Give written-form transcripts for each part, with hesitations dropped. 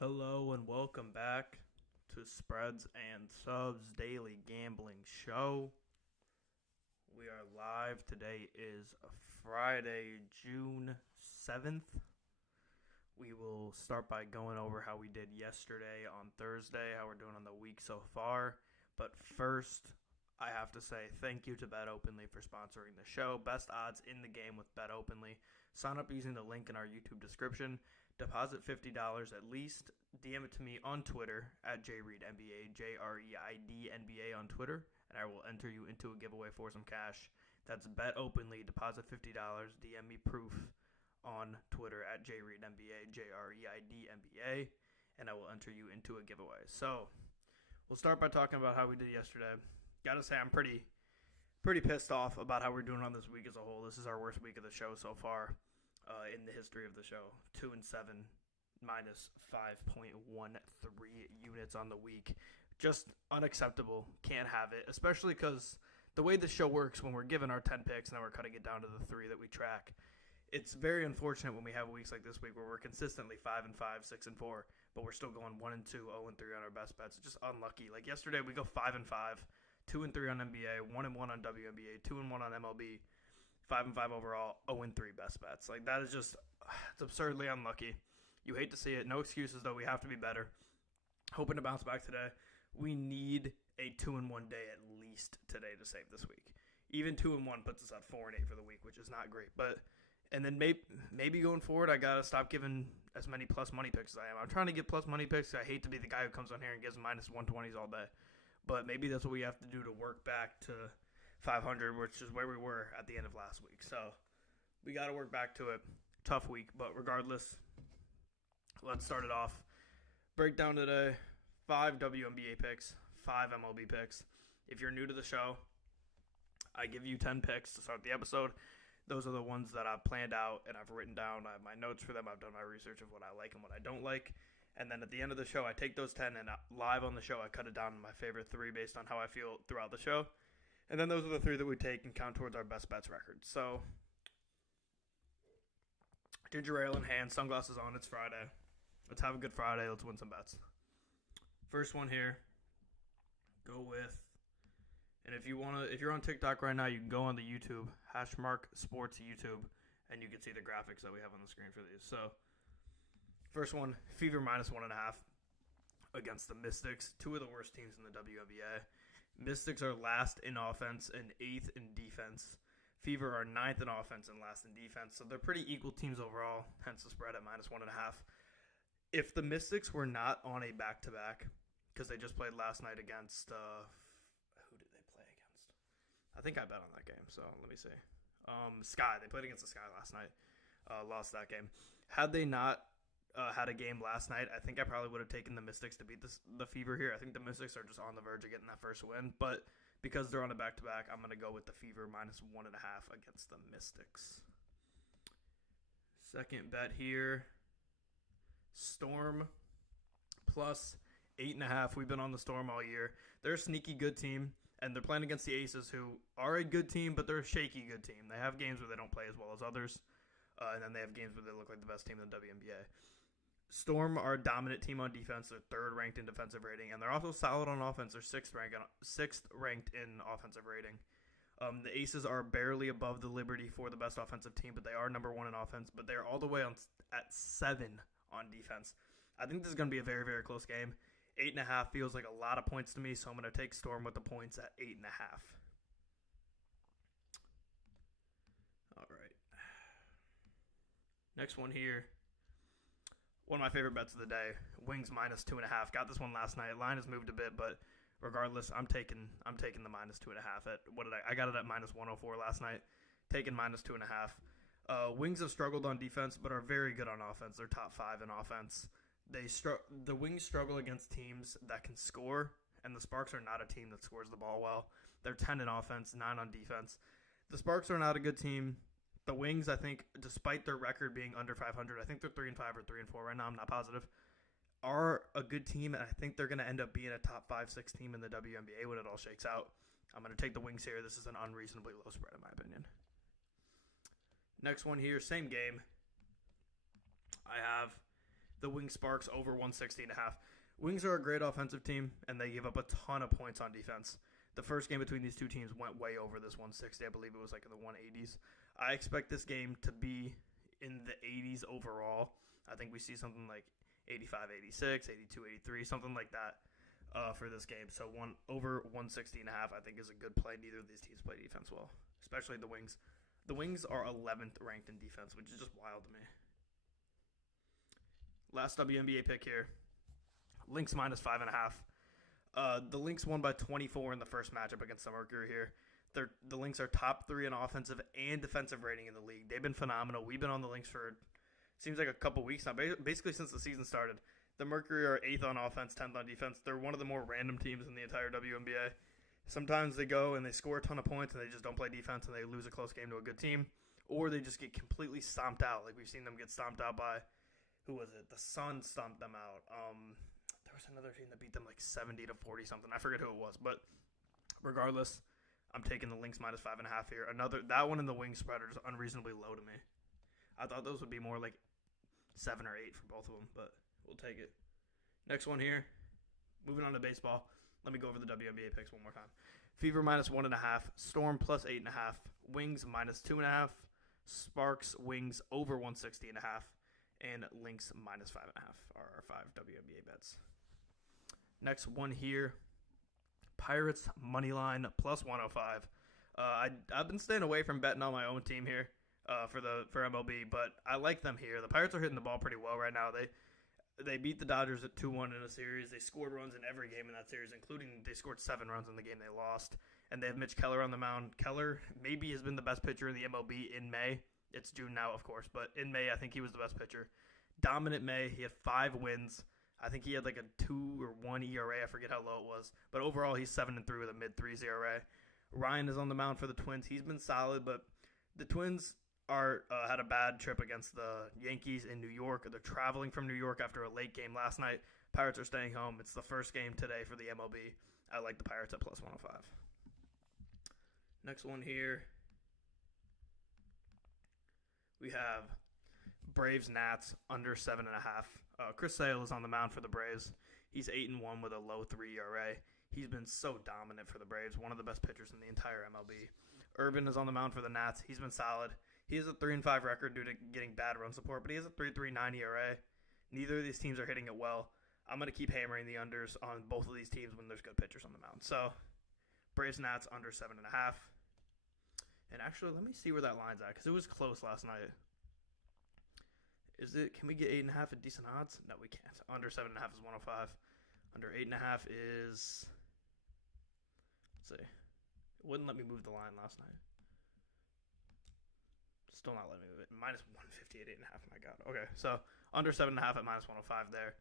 Hello and welcome back to Spreads and Subs Daily Gambling Show. We are live. Today is Friday, June 7th. We will start by going over how we did yesterday on Thursday, how we're doing on the week so far. But first, I have to say thank you to Bet Openly for sponsoring the show. Best odds in the game with Bet Openly. Sign up using the link in our YouTube description. Deposit $50 at least. DM it to me on Twitter at JReedNBA, JREIDNBA on Twitter, and I will enter you into a giveaway for some cash. That's Bet Openly. Deposit $50. DM me proof on Twitter at JReedNBA, JREIDNBA, and I will enter you into a giveaway. So we'll start by talking about how we did yesterday. Gotta say, I'm pretty pissed off about how we're doing on this week as a whole. This is our worst week of the show so far. In the history of the show. 2-7, minus 5.13 units on the week. Just unacceptable. Can't have it. Especially because the way the show works, when we're given our 10 picks and then we're cutting it down to the 3 that we track, it's very unfortunate when we have weeks like this week where we're consistently 5-5, 6-4, but we're still going 1-2, 0-3 on our best bets. It's just unlucky. Like yesterday, we go 5-5, 2-3 on NBA, 1-1 on WNBA, 2-1 on MLB. 5-5 overall, 0-3 best bets. Like, that is just, it's absurdly unlucky. You hate to see it. No excuses, though. We have to be better. Hoping to bounce back today. We need a 2-1 day at least today to save this week. Even 2-1 puts us at 4-8 for the week, which is not great. But, and then maybe going forward, I got to stop giving as many plus money picks as I am. I'm trying to get plus money picks. I hate to be the guy who comes on here and gives minus 120s all day. But maybe that's what we have to do to work back to 500, which is where we were at the end of last week. So we got to work back to it. Tough week, but regardless, let's start it off. Breakdown today, 5 WNBA picks, 5 MLB picks. If you're new to the show, I give you 10 picks to start the episode. Those are the ones that I've planned out and I've written down. I have my notes for them. I've done my research of what I like and what I don't like. And then at the end of the show, I take those 10 and live on the show, I cut it down to my favorite 3 based on how I feel throughout the show. And then those are the 3 that we take and count towards our best bets record. So, ginger ale in hand, sunglasses on, it's Friday. Let's have a good Friday. Let's win some bets. First one here, go with, and if you're on TikTok right now, you can go on the YouTube, #sportsYouTube, and you can see the graphics that we have on the screen for these. So, first one, Fever minus 1.5 against the Mystics, 2 of the worst teams in the WNBA. Mystics are last in offense and 8th in defense. Fever are 9th in offense and last in defense. So they're pretty equal teams overall, hence the spread at minus 1.5. If the Mystics were not on a back-to-back, because they just played last night against, who did they play against? I think I bet on that game, so let me see. Sky. They played against the Sky last night. Lost that game. Had they not had a game last night, I think I probably would have taken the Mystics to beat the Fever here. I think the Mystics are just on the verge of getting that first win, but because they're on a back-to-back, I'm going to go with the Fever minus 1.5 against the Mystics. Second bet here, Storm plus 8.5. We've been on the Storm all year. They're a sneaky good team, and they're playing against the Aces, who are a good team, but they're a shaky good team. They have games where they don't play as well as others, and then they have games where they look like the best team in the WNBA. Storm are a dominant team on defense. They're 3rd ranked in defensive rating, and they're also solid on offense. They're 6th ranked in offensive rating. The Aces are barely above the Liberty for the best offensive team, but they are number 1 in offense. But they're all the way at 7 on defense. I think this is going to be a very, very close game. 8.5 feels like a lot of points to me, so I'm going to take Storm with the points at 8.5. All right. Next one here. One of my favorite bets of the day, Wings minus 2.5. Got this one last night. Line has moved a bit, but regardless, I'm taking the minus 2.5. I got it at minus 104 last night. Taking minus 2.5. Wings have struggled on defense, but are very good on offense. They're top 5 in offense. The Wings struggle against teams that can score, and the Sparks are not a team that scores the ball well. They're 10 in offense, 9 on defense. The Sparks are not a good team. The Wings, I think, despite their record being under 500, I think they're 3-5 or 3-4 right now. I'm not positive. Are a good team, and I think they're going to end up being a top 5-6 team in the WNBA when it all shakes out. I'm going to take the Wings here. This is an unreasonably low spread, in my opinion. Next one here, same game. I have the Wings Sparks over 160.5. Wings are a great offensive team, and they give up a ton of points on defense. The first game between these two teams went way over this 160. I believe it was like in the 180s. I expect this game to be in the 80s overall. I think we see something like 85, 86, 82, 83, something like that for this game. So over 160.5, I think, is a good play. Neither of these teams play defense well, especially the Wings. The Wings are 11th ranked in defense, which is just wild to me. Last WNBA pick here. Lynx minus 5.5. The Lynx won by 24 in the first matchup against the Mercury here. The Lynx are top 3 in offensive and defensive rating in the league. They've been phenomenal. We've been on the Lynx for seems like a couple weeks now, basically since the season started. The Mercury are 8th on offense, 10th on defense. They're one of the more random teams in the entire WNBA. Sometimes they go and they score a ton of points and they just don't play defense and they lose a close game to a good team. Or they just get completely stomped out. Like we've seen them get stomped out by, who was it? The Suns stomped them out. There was another team that beat them like 70 to 40 something. I forget who it was. But regardless, I'm taking the Lynx minus 5.5 here. That one in the Wing spread is unreasonably low to me. I thought those would be more like 7 or 8 for both of them, but we'll take it. Next one here. Moving on to baseball. Let me go over the WNBA picks one more time. Fever minus 1.5. Storm plus 8.5. Wings minus 2.5. Sparks Wings over 160.5. And Lynx minus 5.5 are our 5 WNBA bets. Next one here. Pirates money line plus 105. I've been staying away from betting on my own team here for MLB, but I like them here. The Pirates are hitting the ball pretty well right now. They beat the Dodgers at 2-1 in a series. They scored runs in every game in that series, including they scored 7 runs in the game they lost. And they have Mitch Keller on the mound. Keller maybe has been the best pitcher in the MLB in May. It's June now, of course, but in May I think he was the best pitcher. Dominant May. He had 5 wins. I think he had like a 2 or 1 ERA. I forget how low it was. But overall, he's 7-3 with a mid-3s ERA. Ryan is on the mound for the Twins. He's been solid, but the Twins had a bad trip against the Yankees in New York. They're traveling from New York after a late game last night. Pirates are staying home. It's the first game today for the MLB. I like the Pirates at plus 105. Next one here. We have Braves Nats under 7.5. Chris Sale is on the mound for the Braves. He's 8-1 with a low 3 ERA. He's been so dominant for the Braves, one of the best pitchers in the entire MLB. Irvin is on the mound for the Nats. He's been solid. He has a 3-5 record due to getting bad run support, but he has a 3.39 ERA. Neither of these teams are hitting it well. I'm going to keep hammering the unders on both of these teams when there's good pitchers on the mound. So, Braves Nats under 7.5. And actually, let me see where that line's at, because it was close last night. Can we get 8.5 at decent odds? No, we can't. Under 7.5 is 105. Under 8.5 is, let's see. It wouldn't let me move the line last night. Still not letting me move it. Minus 150 at 8.5. My God. Okay, so under 7.5 at minus 105 there.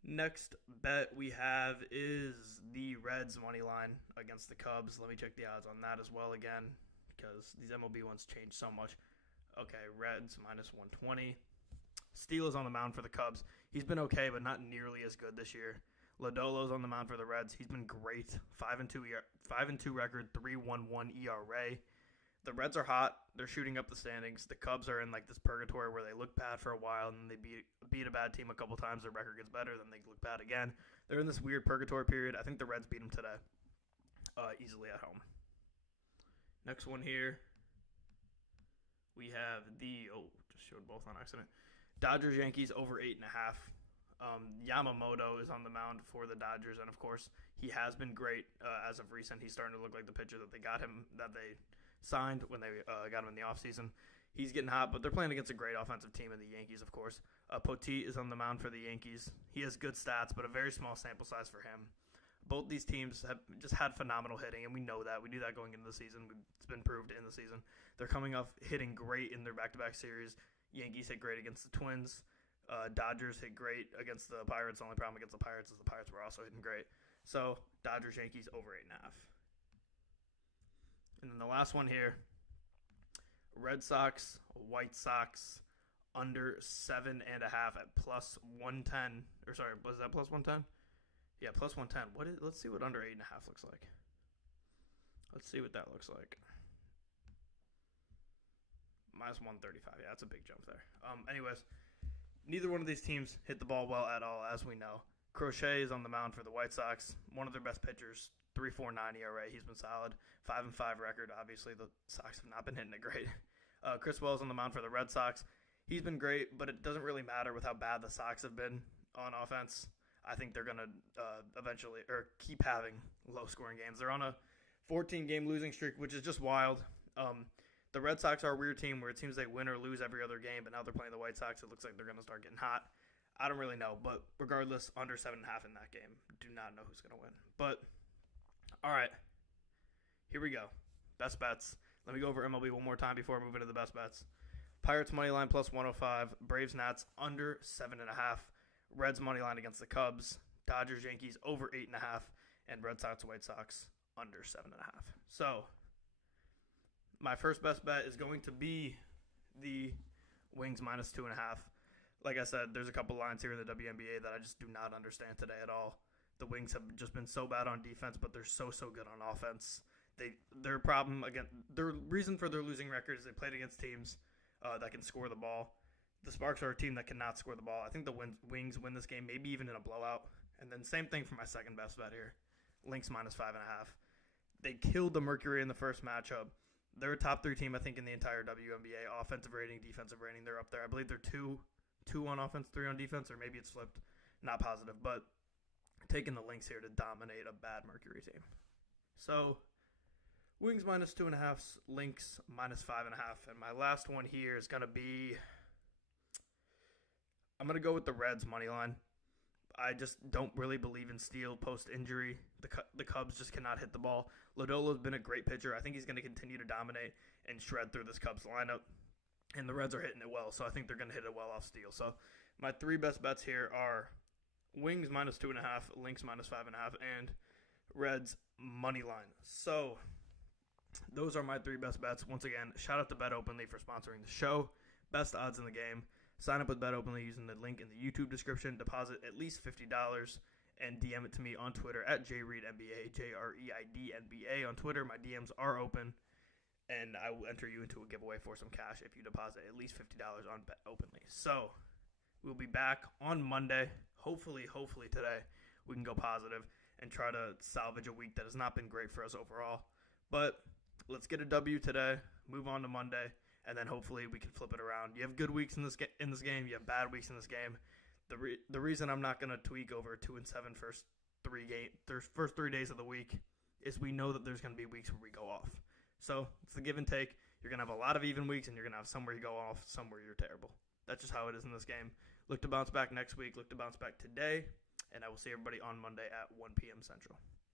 Next bet we have is the Reds money line against the Cubs. Let me check the odds on that as well again, because these MLB ones change so much. Okay, Reds minus 120. Steele is on the mound for the Cubs. He's been okay, but not nearly as good this year. Lodolo's on the mound for the Reds. He's been great. 5-2 record, 3.11 ERA. The Reds are hot. They're shooting up the standings. The Cubs are in like this purgatory where they look bad for a while, and then they beat a bad team a couple times. Their record gets better, then they look bad again. They're in this weird purgatory period. I think the Reds beat them today, easily at home. Next one here, we have just showed both on accident. Dodgers Yankees over 8.5. Yamamoto is on the mound for the Dodgers, and of course, he has been great as of recent. He's starting to look like the pitcher that they signed when they got him in the offseason. He's getting hot, but they're playing against a great offensive team in the Yankees, of course. Poteet is on the mound for the Yankees. He has good stats, but a very small sample size for him. Both these teams have just had phenomenal hitting, and we know that. We knew that going into the season. It's been proved in the season. They're coming off hitting great in their back-to-back series. Yankees hit great against the Twins. Dodgers hit great against the Pirates. The only problem against the Pirates is the Pirates were also hitting great. So, Dodgers, Yankees over 8.5. And then the last one here, Red Sox, White Sox, under 7.5 at plus 110. Or sorry, was that plus 110? Yeah, plus 110. Let's see what under 8.5 looks like. Let's see what that looks like. Minus 135. Yeah, that's a big jump there. Anyways, Neither one of these teams hit the ball well at all, as we know. Crochet is on the mound for the White Sox, one of their best pitchers, 3.49 ERA. He's been solid, 5-5 record. Obviously, the Sox have not been hitting it great. Chris Wells on the mound for the Red Sox. He's been great, but it doesn't really matter with how bad the Sox have been on offense. I think they're going to eventually keep having low-scoring games. They're on a 14-game losing streak, which is just wild. The Red Sox are a weird team where it seems they win or lose every other game, but now they're playing the White Sox. It looks like they're going to start getting hot. I don't really know, but regardless, under 7.5 in that game. Do not know who's going to win. But, all right, here we go. Best bets. Let me go over MLB one more time before I move into the best bets. Pirates money line plus 105. Braves Nats under 7.5. Reds money line against the Cubs. Dodgers Yankees over 8.5. And Red Sox White Sox under 7.5. So, my first best bet is going to be the Wings minus 2.5. Like I said, there's a couple lines here in the WNBA that I just do not understand today at all. The Wings have just been so bad on defense, but they're so good on offense. Their problem, again, their reason for their losing record is they played against teams that can score the ball. The Sparks are a team that cannot score the ball. I think the Wings win this game, maybe even in a blowout. And then same thing for my second best bet here. Lynx minus 5.5. They killed the Mercury in the first matchup. They're a top 3 team, I think, in the entire WNBA. Offensive rating, defensive rating, they're up there. I believe they're 2 on offense, 3 on defense, or maybe it's flipped. Not positive, but taking the Lynx here to dominate a bad Mercury team. So, Wings minus 2.5, Lynx minus 5.5. And my last one here is going to be, I'm going to go with the Reds money line. I just don't really believe in Steele post-injury. The Cubs just cannot hit the ball. Lodolo's been a great pitcher. I think he's going to continue to dominate and shred through this Cubs lineup. And the Reds are hitting it well, so I think they're going to hit it well off Steele. So my 3 best bets here are Wings minus 2.5, Lynx minus 5.5, and Reds money line. So those are my 3 best bets. Once again, shout out to Bet Openly for sponsoring the show. Best odds in the game. Sign up with Bet Openly using the link in the YouTube description. Deposit at least $50 and DM it to me on Twitter at JReidNBA, JREIDNBA on Twitter. My DMs are open, and I will enter you into a giveaway for some cash if you deposit at least $50 on Bet Openly. So we'll be back on Monday. Hopefully today we can go positive and try to salvage a week that has not been great for us overall. But let's get a W today, move on to Monday, and then hopefully we can flip it around. You have good weeks in this game. You have bad weeks in this game. The reason I'm not going to tweak over 2-7 first 3 days of the week is we know that there's going to be weeks where we go off. So it's the give and take. You're going to have a lot of even weeks, and you're going to have somewhere you go off, somewhere you're terrible. That's just how it is in this game. Look to bounce back next week. Look to bounce back today. And I will see everybody on Monday at 1 p.m. Central.